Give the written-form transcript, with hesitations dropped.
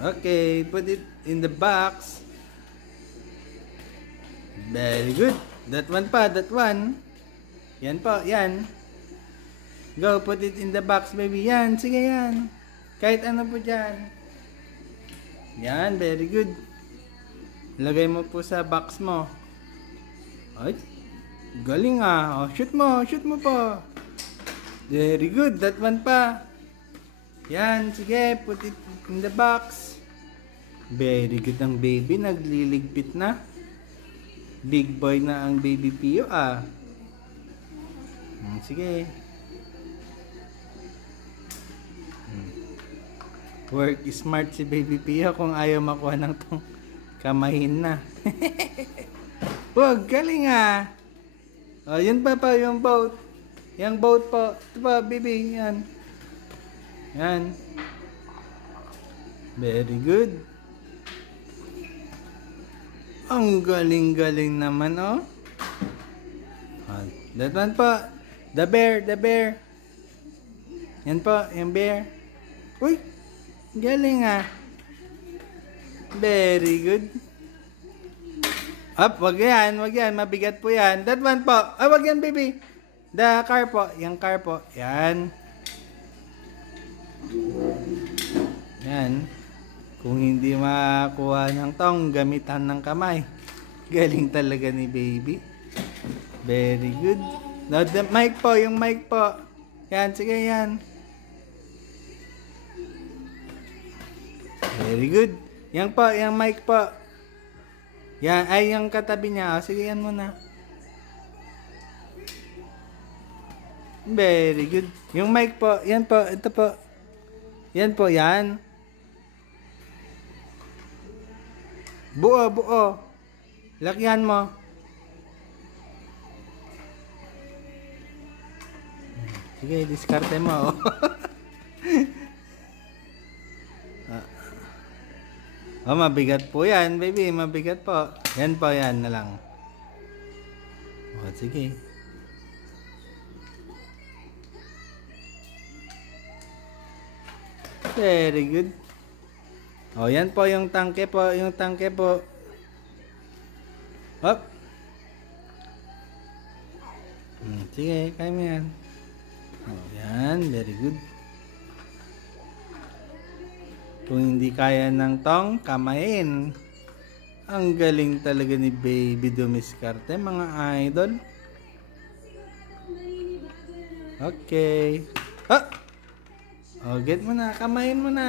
Okay, put it in the box. Very good. That one pa, that one. Yan po, yan. Go, put it in the box, baby. Yan, sige yan. Kahit ano po dyan. Yan, very good. Lagay mo po sa box mo. Ay, galing ah. Oh, shoot mo po. Very good, that one pa. Yan, sige, put it in the box. Very good ang baby, nagliligpit na. Big boy na ang baby Pio ah. Sige. Work smart si baby Pio kung ayaw makuha ng tong kamahin na. Wag, galing ah. Oh, yun pa yung boat. Yung boat po. Ito pa, baby, yan. Yan. Very good. Ang galing-galing naman, oh. That one po. The bear, the bear. Yan po, yung bear. Uy, galing ah. Very good. Up, wag yan. Mabigat po yan. That one po. Ay, wag yan, baby. The car po. Yung car po. Yan. Yan. Kung hindi makakuha ng tong, gamitan ng kamay. Galing talaga ni baby. Very good. Now, the mic po. Yung mic po. Yan, sige yan. Very good. Yan po, yung mic po. Yan, ay yung katabi niya. O, sige yan muna. Very good. Yung mic po, yan po, ito po. Yan po, yan. Buo. Lakyan mo. Sige, diskarte mo. Oh, mabigat po yan, baby. Mabigat po. Yan po, yan na lang. Oh, sige. Very good. Oh, yan po yung tangke po. Yung tangke po. Hop. Sige, kaya mo yan. Oh, yan. Very good. Kung hindi kaya ng tong, kamain. Ang galing talaga ni Baby Dumiskarte, mga idol. Okay. Oh, get mo na. Kamain mo na.